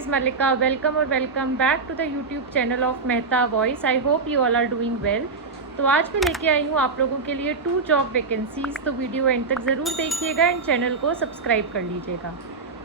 is Malika. Welcome or welcome back to the YouTube channel of Mehta Voice. I hope you all are doing well. तो आज मैं लेके आई हूँ आप लोगों के लिए 2 जॉब वैकेंसीज, तो वीडियो एंड तक ज़रूर देखिएगा एंड चैनल को सब्सक्राइब कर लीजिएगा।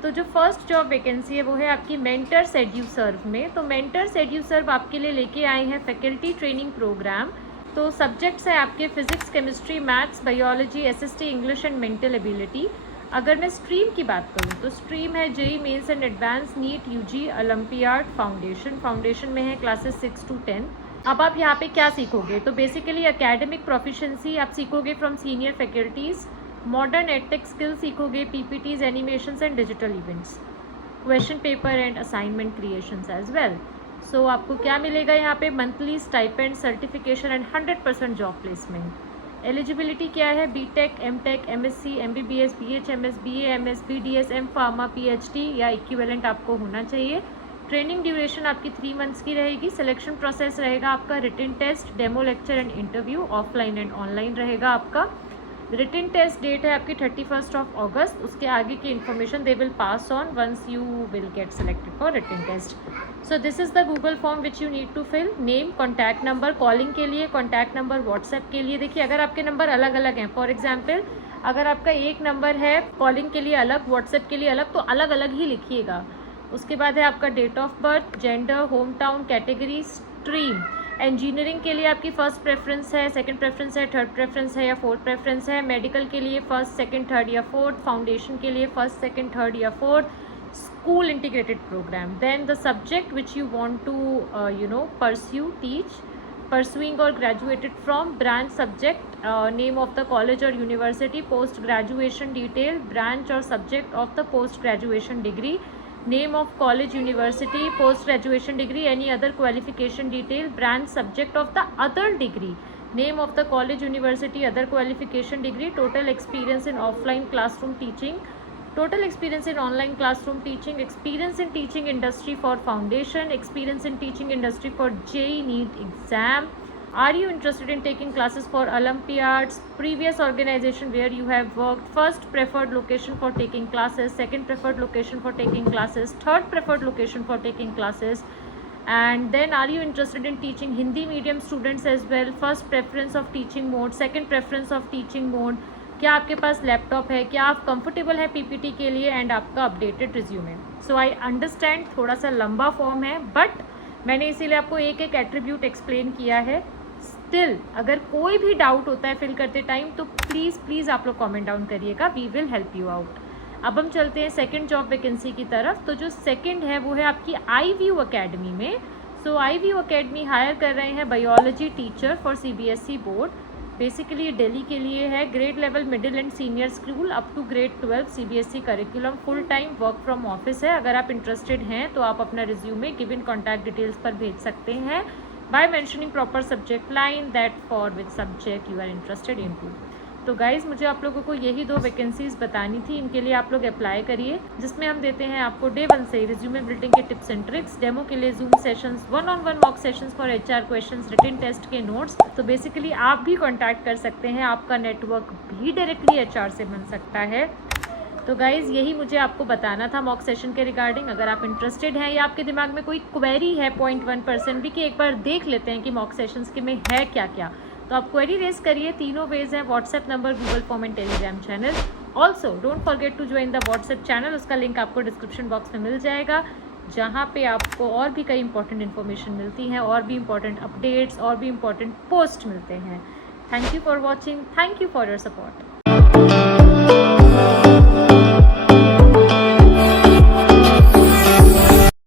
तो जो फर्स्ट जॉब वैकेंसी है वो है आपकी मेंटर्स एड्यूसर्व में। तो मेंटर्स एड्यूसर्व आपके लिए लेके आए हैं फैकल्टी ट्रेनिंग प्रोग्राम। तो सब्जेक्ट्स हैं आपके physics, chemistry, maths, biology, SST, English and mental ability. अगर मैं स्ट्रीम की बात करूँ तो स्ट्रीम है JEE Mains and advance, NEET, UG, Olympiad, foundation में है क्लासेस 6 to 10। अब आप यहाँ पे क्या सीखोगे, तो बेसिकली एकेडमिक प्रोफिशिएंसी आप सीखोगे from senior faculties, modern edtech skills सीखोगे, PPTs, animations and digital events, question paper and assignment creations as well. So आपको क्या मिलेगा यहाँ पे, monthly stipend, certification and 100% job placement. Eligibility क्या है, BTech, MTech, MSc, MBBS, BHMS, BAMS, BDS, M pharma, PhD या equivalent आपको होना चाहिए। ट्रेनिंग ड्यूरेशन आपकी 3 months की रहेगी। सिलेक्शन प्रोसेस रहेगा आपका written test, demo lecture and interview, offline and online रहेगा आपका। रिटन टेस्ट डेट है आपकी 31st of August। उसके आगे की information they will pass on once you will get selected for written test. So this is the Google form which you need to fill. Name, contact number, calling के लिए contact number, WhatsApp के लिए देखिए अगर आपके number अलग अलग हैं, फॉर एग्जाम्पल अगर आपका एक नंबर है कॉलिंग के लिए अलग, व्हाट्सएप के लिए अलग, तो अलग अलग ही लिखिएगा। उसके बाद है आपका date of birth, gender, home town, category, stream. Engineering के लिए आपकी फर्स्ट प्रेफरेंस है, सेकंड प्रेफरेंस है, थर्ड प्रेफरेंस है या फोर्थ प्रेफरेंस है। मेडिकल के लिए फर्स्ट, सेकंड, थर्ड या फोर्थ। फाउंडेशन के लिए फर्स्ट, सेकंड, थर्ड या fourth. School integrated programme. Then the subject which you want to pursue, teach, pursuing or graduated from, branch, subject, name of the college or university, post graduation detail, branch or subject of the post graduation degree, name of college, university, post graduation degree, any other qualification detail, branch, subject of the other degree, name of the college, university, other qualification degree, total experience in offline classroom teaching, total experience in online classroom teaching, experience in teaching industry for foundation, experience in teaching industry for JEE NEET exam. Are you interested in taking classes for Olympiads? Previous organization where you have worked, first preferred location for taking classes, second preferred location for taking classes, third preferred location for taking classes. And then are you interested in teaching Hindi medium students as well? First preference of teaching mode, second preference of teaching mode. क्या आपके पास laptop है, क्या आप comfortable है PPT के लिए, and आपका updated resume. So I understand थोड़ा सा लंबा फॉर्म है, बट मैंने इसीलिए आपको एक एक एट्रीब्यूट एक्सप्लेन किया है। स्टिल अगर कोई भी डाउट होता है फिल करते टाइम तो प्लीज़ आप लोग कमेंट डाउन करिएगा, we will help you out. अब हम चलते हैं सेकंड जॉब वैकेंसी की तरफ। तो जो सेकंड है वो है आपकी iView अकेडमी में। सो iView अकेडमी हायर कर रहे हैं biology teacher for CBSE board. Basically Delhi के लिए है। Grade level, middle and senior school up to grade 12 CBSE curriculum, full time work from office है। अगर आप इंटरेस्टेड हैं तो आप अपना रिज्यूमे गिवन कॉन्टैक्ट डिटेल्स पर भेज सकते हैं by mentioning proper subject line that for which subject you are interested in to. तो गाइज़ मुझे आप लोगों को यही 2 वैकेंसीज़ बतानी थी, इनके लिए आप लोग अप्लाई करिए, जिसमें हम देते हैं आपको डे 1 से रिज्यूमे बिल्डिंग के टिप्स एंड ट्रिक्स, डेमो के लिए zoom sessions, 1-on-1 mock sessions for HR questions, written test के नोट्स। तो बेसिकली आप भी कॉन्टैक्ट कर सकते हैं, आपका नेटवर्क भी डायरेक्टली HR से बन सकता है। तो गाइज़ यही मुझे आपको बताना था मॉक सेशन के रिगार्डिंग। अगर आप इंटरेस्टेड हैं या आपके दिमाग में कोई क्वेरी है 0.1% भी कि एक बार देख लेते हैं कि मॉक सेशंस के में है क्या क्या, तो आप क्वेरी रेज करिए। 3 वेज हैं, WhatsApp number, Google form and Telegram channel. Also don't forget to join the WhatsApp channel, उसका लिंक आपको डिस्क्रिप्शन बॉक्स में मिल जाएगा, जहाँ पे आपको और भी कई इंपॉर्टेंट इन्फॉर्मेशन मिलती हैं, और भी इंपॉर्टेंट अपडेट्स, और भी इंपॉर्टेंट पोस्ट मिलते हैं। Thank you for watching, thank you for your support.